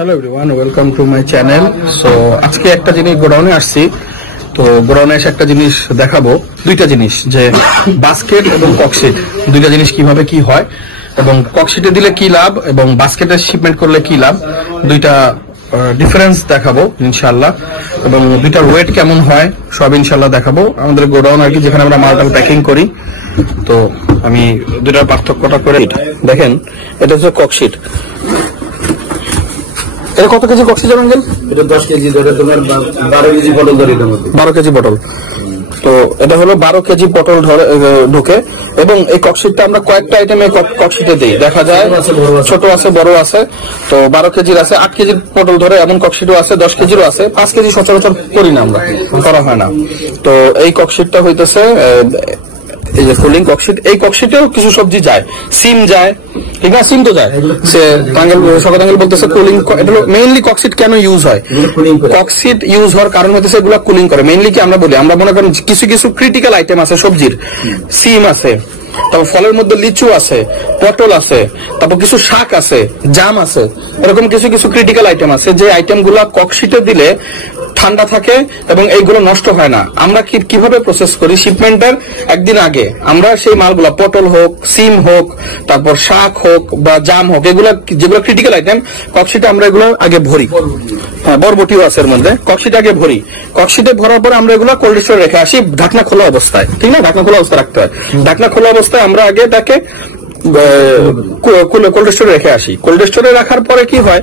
Hello everyone, welcome to my channel. So আজকে একটা জিনিস গোডাউনে আসছি। তো গোডাউনে এসে একটা জিনিস দেখাবো, দুইটা জিনিস, যে বাস্কেট এবং ককশিট দুইটা জিনিস কিভাবে কি হয় এবং ককশিটে দিলে কি লাভ এবং বাস্কেটে শিপমেন্ট করলে কি লাভ, দুইটা ডিফারেন্স দেখাবো ইনশাআল্লাহ, এবং দুইটার ওয়েট কেমন হয় সব ইনশাআল্লাহ দেখাবো। আমাদের গোডাউন আর কি, যেখানে আমরা মালটাল প্যাকিং করি। তো আমি দুইটার পার্থক্যটা করে দেখেন। এটা হচ্ছে ককশিট। এটা কত কেজি ককশিট আঙ্কেল? এটা 10 কেজি ধরে তোমার 12 কেজি পটল ধরে, 12 কেজি পটল। তো এটা হলো 12 কেজি পটল ঢুকে, এবং এই ককশিটটা আমরা কয়েকটা আইটেমে ককশিটে দিই, দেখা যায় ছোট আছে বড় আছে। তো 12 কেজির আছে, 8 কেজির পটল ধরে এমন ককশিটও আছে, 10 কেজিরও আছে। 5 কেজি সচরাচর করি না আমরা, করা হয় না। তো এই ককশিটটা হইতেছে এই যে কুলিং ককশিট। এই ককশিটেও কিছু সবজি যায়, সিম যায়, ঠিক না? সিম তো যায়। সে শকত আঙ্কেল বলতেছে কুলিং। এটা মেইনলি ককশিট কেন ইউজ হয়? ককশিট ইউজ হওয়ার কারণ হচ্ছে এগুলো কুলিং করে। মেইনলি কি আমরা বলি, আমরা মনে করেন কিছু কিছু ক্রিটিক্যাল আইটেম আছে সবজির, সিম আছে, তারপর ফলের মধ্যে লিচু আছে, পটল আছে, তারপর কিছু শাক আছে, জাম আছে, এরকম কিছু কিছু ক্রিটিক্যাল আইটেম আছে যে আইটেম গুলা ককশিটে দিলে ঠান্ডা থাকে এবং এইগুলো নষ্ট হয় না। আমরা কিভাবে প্রসেস করি, শিপমেন্টের একদিন আগে আমরা সেই মালগুলা, পটল হোক, সিম হোক, তারপর শাক হোক বা জাম হোক, এগুলা যেগুলো ক্রিটিক্যাল আইটেম, ককশিটে আমরা এগুলো আগে ভরি। হ্যাঁ, বরবটিও আছে এর মধ্যে। ককশিটে আগে ভরি, ককশিটে ভরার পরে আমরা এগুলো কোল্ড স্টোরে রেখে আসি, ঢাকনা খোলা অবস্থায়, ঠিক না? ঢাকনা খোলা অবস্থায় রাখতে হয়। ঢাকনা খোলা অবস্থায় আমরা আগে এটাকে কোল্ড স্টোরে রেখে আসি। কোল্ড স্টোরে রাখার পরে কি হয়,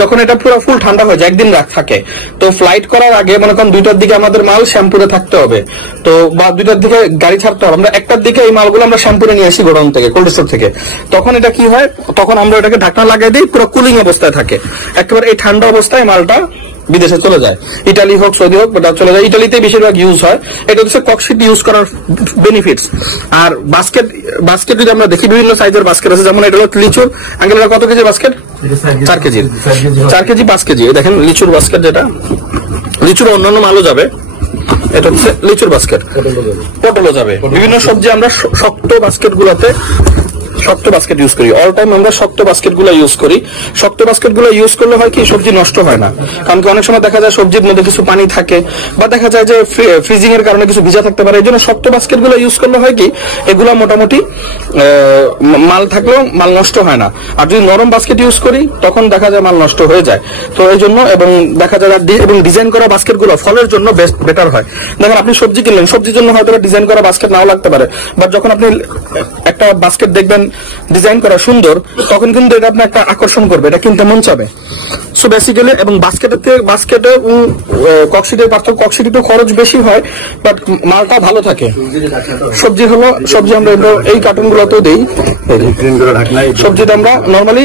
যখন এটা পুরো ফুল ঠান্ডা হয়ে যায়, একদিন থাকে, তো ফ্লাইট করার আগে মনে করেন 2টার দিকে আমাদের মাল শ্যাম্পুরে থাকতে হবে। তো বা 2টার দিকে গাড়ি ছাড়তে হবে, আমরা 1টার দিকে এই মালগুলো আমরা শ্যাম্পুরে নিয়ে আসি গোডাউন থেকে, কোল্ড স্টোর থেকে। তখন এটা কি হয়, তখন আমরা এটাকে ঢাকনা লাগিয়ে দিই, পুরো কুলিং অবস্থায় থাকে। একেবারে এই ঠান্ডা অবস্থায় মালটা বিদেশে চলে যায়, ইটালি হোক সৌদি হোক, এটা চলে যায়। ইটালিতে বেশিরভাগ ইউজ হয়। এটা হচ্ছে ককশিট ইউজ করার বেনিফিটস। আর বাস্কেট যদি আমরা দেখি, বিভিন্ন সাইজের বাস্কেট আছে, যেমন এটা হলো লিচু। আঙ্কেল কত KG basket? 4 KG. 4 KG 5 KG. দেখেন লিচুর বাস্কেট, যেটা লিচুর অন্যান্য মালও যাবে, এটা হচ্ছে লিচুর বাস্কেট, পটলও যাবে। বিভিন্ন সবজি আমরা শক্ত বাস্কেট গুলাতে শক্ত বাস্কেট ইউজ করি। অল টাইম আমরা শক্ত বাস্কেট গুলো ইউজ করি। শক্ত বাস্কেট গুলো ইউজ করলে হয় কি, সবজি নষ্ট হয় না। কারণ অনেক সময় দেখা যায় সবজির মধ্যে কিছু পানি থাকে, বা দেখা যায় যে ফ্রিজিং এর কারণে কিছু ভিজা থাকতে পারে। এই জন্য শক্ত বাস্কেট গুলো ইউজ করলে হয় কি, এগুলা মোটামুটি মাল থাকলেও মাল নষ্ট হয় না। আর যদি নরম বাস্কেট ইউজ করি, তখন দেখা যায় মাল নষ্ট হয়ে যায়। তো এই জন্য, এবং দেখা যায় এবং ডিজাইন করা বাস্কেট গুলো ফলের জন্য বেটার হয়। দেখেন আপনি সবজি কিনলেন, সবজির জন্য হয়তো ডিজাইন করা বাস্কেট নাও লাগতে পারে, বাট যখন আপনি একটা বাস্কেট দেখবেন ডিজাইন করা সুন্দর, তখন কিন্তু এটা আপনার একটা আকর্ষণ করবে, এটা কিনতে মন চাবে। সো বেসিক্যালি, এবং বাস্কেটে ককশিটের পার্থক্য, ককশিট একটু খরচ বেশি হয়, বাট মালটা ভালো থাকে। সবজি আমরা এই কার্টুন গুলোতেও দিই। সবজিটা আমরা নর্মালি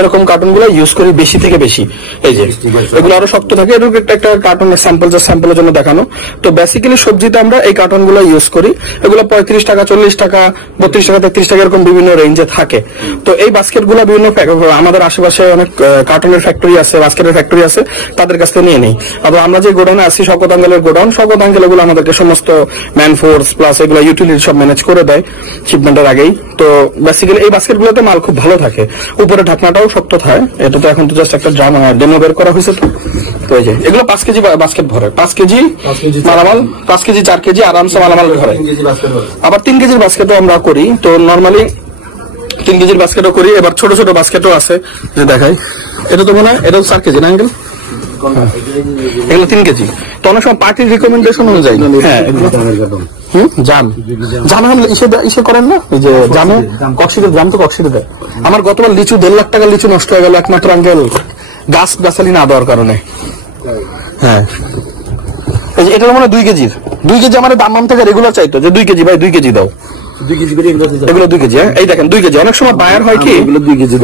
এরকম কার্টুন গুলো ইউজ করি বেশি থেকে বেশি। এই যে এগুলো আরো শক্ত থাকে, এরকম একটা কার্টুনের স্যাম্পলের জন্য দেখানো। তো বেসিক্যালি সবজিটা আমরা এই কার্টুন গুলো ইউজ করি। এগুলো 35 টাকা, 40 টাকা, 32 টাকা, 33 টাকা, এরকম বিভিন্ন রেঞ্জে থাকে। তো এই বাস্কেট গুলো বিভিন্ন আমাদের আশেপাশে অনেক কার্টুনের ফ্যাক্টরি আছে, বাস্কেটের ফ্যাক্টরি আছে, তাদের কাছ থেকে নিয়ে নেই। আবার আমরা যে গোডাউনে আছি, শকত আঙ্কেলের গোডাউন, শকত আঙ্কেল এগুলো আমাদেরকে সমস্ত ম্যান ফোর্স প্লাস এগুলো ইউটিলিটি সব ম্যানেজ করে দেয় শিপমেন্টের আগেই। তো বেসিক্যালি এই বাস্কেট গুলোতে মাল খুব ভালো থাকে, উপরে ঢাকনাটাও শক্ত থাকে। এটা তো এখন তো জাস্ট একটা ডেমো বের করা হয়েছে। তো এই যে এগুলো 5 কেজি বাস্কেট ভরে, 5 কেজি মালামাল, 5 কেজি 4 কেজি আরামসে মালামাল ভরে। আবার 3 কেজির বাস্কেটও আমরা করি। তো নর্মালি 3 কেজির বাস্কেটও করি। এবার ছোট ছোট বাস্কেটও আছে, যে দেখাই। এটা তো মনে হয় এটাও 4 কেজি না আঙ্কেল? এগুলো 3 কেজি। তো অনেক সময় পার্টির রিকমেন্ডেশন অনুযায়ী, হ্যাঁ জাম ইসে করেন না, এই যে জামে ককশিটের জাম তো ককশিটে দেয়। আমার গতবার লিচু 1.5 লাখ টাকা লিচু নষ্ট হয়ে গেল একমাত্র আঙ্কেল গাছালি না দেওয়ার কারণে। হ্যাঁ, এই যে এটা মানে 2 কেজির। 2 কেজি আমার দাম থেকে রেগুলার চাইতো যে 2 কেজি ভাই, 2 কেজি দাও। 2 কেজি করে এগুলো 2 কেজি। এই দেখেন 2 কেজি। অনেক সময় বায়ার হয় কি, এগুলো 2 কেজি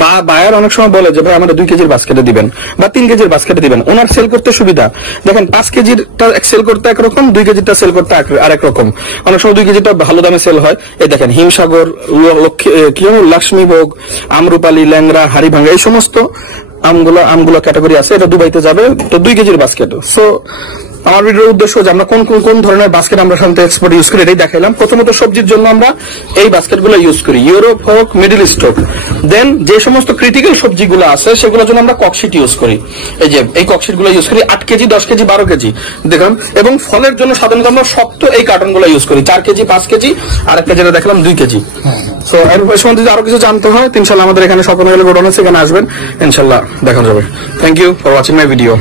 বা বায়ার অনেক সময় বলে যে ভাই আমাদের 2 কেজির বাস্কেটে দিবেন বা 3 কেজির বাস্কেটে দিবেন। ওনার সেল করতে সুবিধা। দেখেন 5 কেজিরটা সেল করতে একরকম, 2 কেজিরটা সেল করতে আরেক রকম। অনেক সময় 2 কেজিটা ভালো দামে সেল হয়। এই দেখেন হিমসাগর, লক্ষ্মীভোগ, আমরুপালি, ল্যাংরা, হাড়িভাঙ্গা, এই সমস্ত আমগুলো ক্যাটাগরি আছে। এটা দুবাইতে যাবে। তো 2 কেজির বাস্কেট। সো আমার ভিডিওর উদ্দেশ্য যে আমরা কোন কোন কোন ধরনের বাস্কেট আমরা সাধারণত এক্সপোর্ট ইউজ করি এটাই দেখাইলাম। প্রথমত সবজির জন্য আমরা এই বাস্কেটগুলো ইউজ করি, ইউরোপ হোক মিডল ইস্ট হোক। দেন যে সমস্ত ক্রিটিক্যাল সবজিগুলো আছে সেগুলোর জন্য আমরা ককশিট ইউজ করি, এই যে এই ককশিট গুলো ইউজ করি 8 কেজি 10 কেজি 12 কেজি দেখলাম। এবং ফলের জন্য সাধারণত আমরা শক্ত এই কার্টন গুলো ইউজ করি 4 কেজি 5 কেজি, আর একটা যেটা দেখলাম 2 কেজি। সো এর সম্বন্ধে যদি আরো কিছু জানতে হয় ইনশাল্লাহ আমাদের এখানে স্বপ্ন গোডাউন আছে, এখানে আসবেন, ইনশাল্লাহ দেখানো যাবে। Thank you for watching my video.